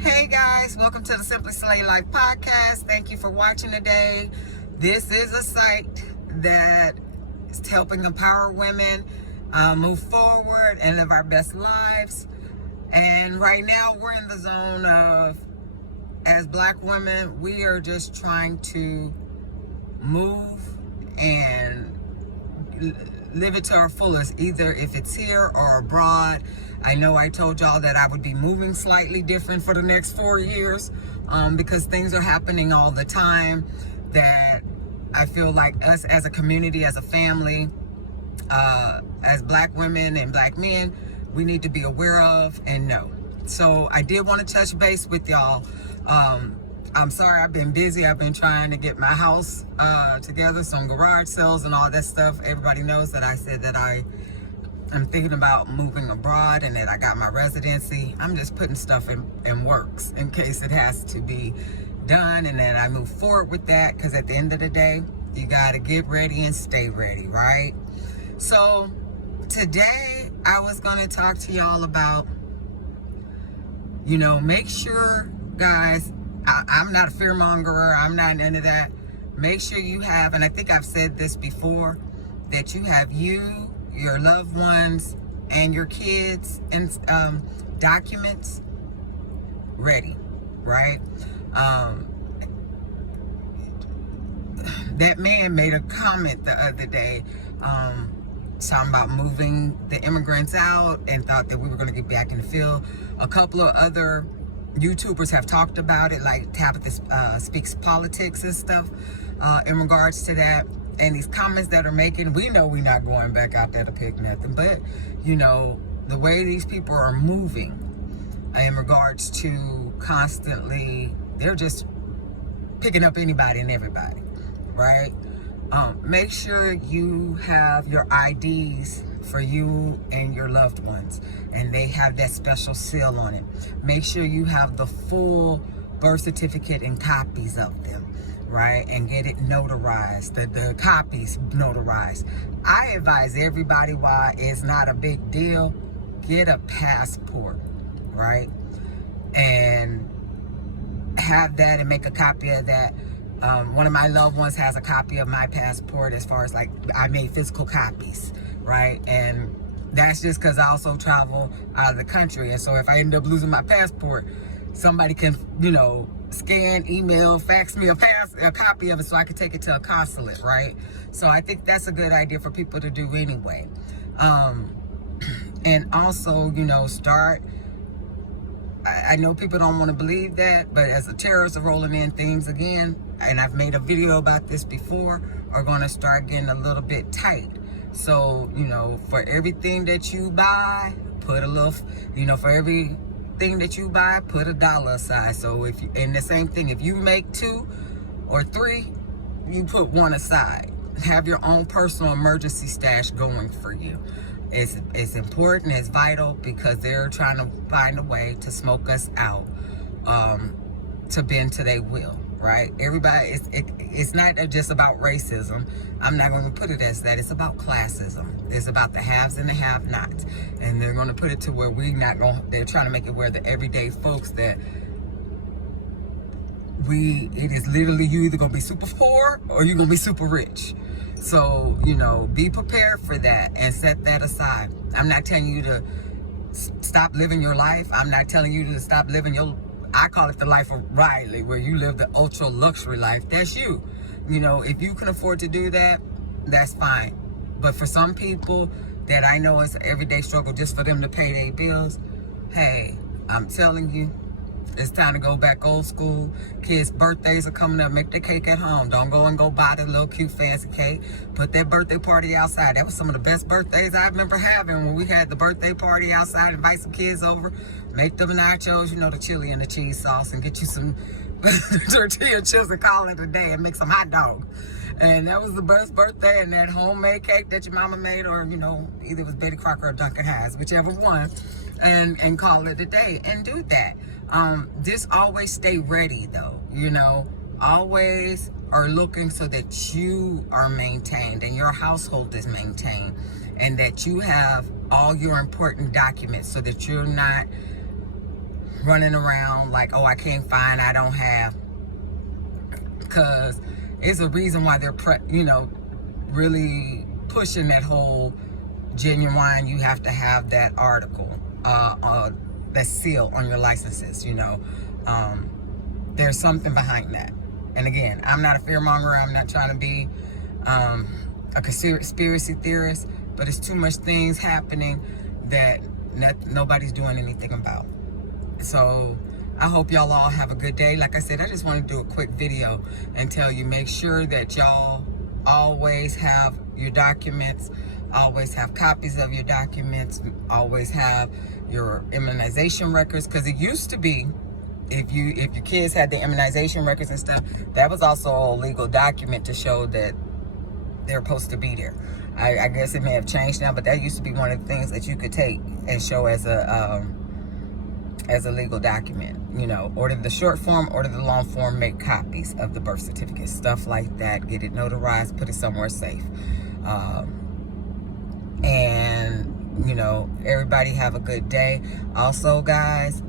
Hey guys, welcome to the Simply Slay Life podcast. Thank you for watching today. This is a site that is helping empower women move forward and live our best lives. And right now we're in the zone of, as Black women, we are just trying to move and live it to our fullest, either if it's here or abroad. I know I told y'all that I would be moving slightly different for the next 4 years because things are happening all the time that I feel like us as a community, as a family, as Black women and Black men, we need to be aware of and know. So I did want to touch base with y'all. I'm sorry, I've been busy. I've been trying to get my house together, some garage sales and all that stuff. Everybody knows that I said that I'm thinking about moving abroad and that I got my residency. I'm just putting stuff in works in case it has to be done, and then I move forward with that, because at the end of the day, you got to get ready and stay ready, right? So today I was going to talk to y'all about, make sure, guys, I'm not a fearmonger. I'm not into that. Make sure you have, and I think I've said this before, that you have your loved ones, and your kids and documents ready, right? That man made a comment the other day talking about moving the immigrants out and thought that we were going to get back in the field. A couple of other YouTubers have talked about it, like Tabitha Speaks Politics and stuff in regards to that. And these comments that are making, we know we're not going back out there to pick nothing, but the way these people are moving in regards to constantly, they're just picking up anybody and everybody, right? Make sure you have your IDs for you and your loved ones, and they have that special seal on it. Make sure you have the full birth certificate and copies of them, right? And get it notarized, the copies notarized. I advise everybody, why it's not a big deal, get a passport, right? And have that and make a copy of that. One of my loved ones has a copy of my passport, as far as like I made physical copies, right? And that's just because I also travel out of the country. And so if I end up losing my passport, somebody can, scan, email, fax me a copy of it so I can take it to a consulate, right? So I think that's a good idea for people to do anyway. And also, start, I know people don't want to believe that, but as the terrorists are rolling in, things again, and I've made a video about this before, are going to start getting a little bit tight. So, for everything that you buy, put a little, for every thing that you buy, put $1 aside. So and the same thing, if you make 2 or 3, you put 1 aside. Have your own personal emergency stash going for you. It's important, it's vital, because they're trying to find a way to smoke us out, to bend to their will, right? Everybody, it's not just about racism. I'm not going to put it as that. It's about classism. It's about the haves and the have-nots. And they're going to put it to where they're trying to make it where the everyday folks that it is literally, you either going to be super poor or you're going to be super rich. So, be prepared for that and set that aside. I'm not telling you to stop living your life. I'm not telling you to stop living I call it the life of Riley, where you live the ultra luxury life. That's you. If you can afford to do that, that's fine. But for some people that I know it's an everyday struggle just for them to pay their bills, hey, I'm telling you, it's time to go back old school. Kids' birthdays are coming up. Make the cake at home. Don't go buy the little cute fancy cake. Put that birthday party outside. That was some of the best birthdays I remember having, when we had the birthday party outside. Invite some kids over. Make them nachos, the chili and the cheese sauce, and get you some tortilla chips and call it a day, and make some hot dog. And that was the best birthday. And that homemade cake that your mama made, or either it was Betty Crocker or Duncan Hines, whichever one, and call it a day, and do that. Just always stay ready, though. Always are looking so that you are maintained and your household is maintained, and that you have all your important documents, so that you're not running around like, oh, I can't find, I don't have. Because it's a reason why they're, really pushing that whole genuine, you have to have that article, that seal on your licenses, There's something behind that. And again, I'm not a fearmonger. I'm not trying to be a conspiracy theorist, but it's too much things happening that nobody's doing anything about. So I hope y'all all have a good day. Like I said, I just want to do a quick video and tell you, make sure that y'all always have your documents, always have copies of your documents, always have your immunization records, because it used to be, if your kids had the immunization records and stuff, that was also a legal document to show that they're supposed to be there. I guess it may have changed now, but that used to be one of the things that you could take and show as a legal document. Order the short form, order the long form, make copies of the birth certificate, stuff like that, get it notarized, put it somewhere safe. Everybody have a good day. Also, guys,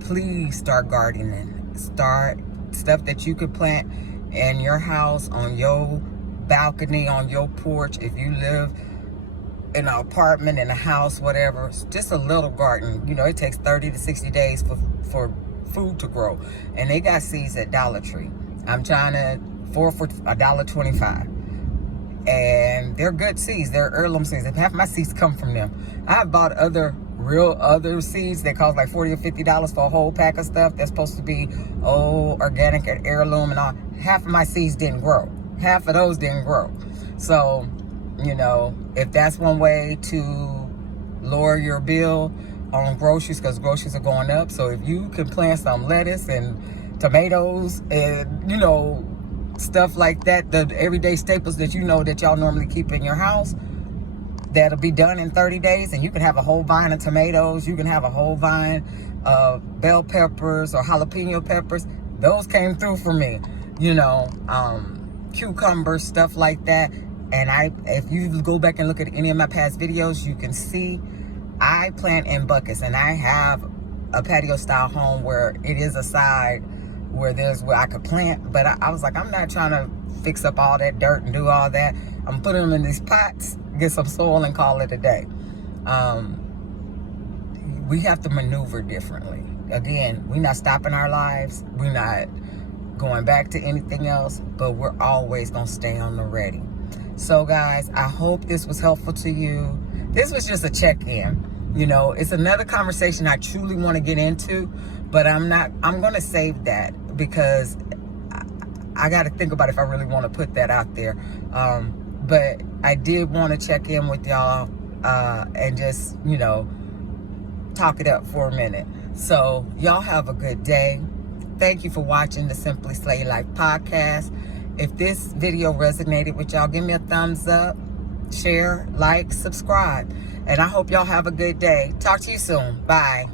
please start gardening. Start stuff that you could plant in your house, on your balcony, on your porch. If you live in an apartment, in a house, whatever, just a little garden. It takes 30 to 60 days for food to grow. And they got seeds at Dollar Tree. I'm trying to, for $1.25. And they're good seeds. They're heirloom seeds. Half my seeds come from them. I have bought other seeds that cost like $40 or $50 for a whole pack of stuff that's supposed to be organic and heirloom and all. Half of my seeds didn't grow. Half of those didn't grow. So, if that's one way to lower your bill on groceries, because groceries are going up. So if you can plant some lettuce and tomatoes and, stuff like that, the everyday staples that that y'all normally keep in your house, that'll be done in 30 days. And you can have a whole vine of tomatoes. You can have a whole vine of bell peppers or jalapeno peppers. Those came through for me, cucumbers, stuff like that. And if you go back and look at any of my past videos, you can see I plant in buckets, and I have a patio style home where it is a side where I could plant. But I was like, I'm not trying to fix up all that dirt and do all that. I'm putting them in these pots, get some soil, and call it a day. We have to maneuver differently. Again, we're not stopping our lives. We're not going back to anything else, but we're always going to stay on the ready. So guys, I hope this was helpful to you. This was just a check-in. It's another conversation I truly want to get into, but I'm going to save that because I got to think about if I really want to put that out there. But I did want to check in with y'all and just, talk it up for a minute. So y'all have a good day. Thank you for watching the Simply Slay Life podcast. If this video resonated with y'all, give me a thumbs up, share, like, subscribe. And I hope y'all have a good day. Talk to you soon. Bye.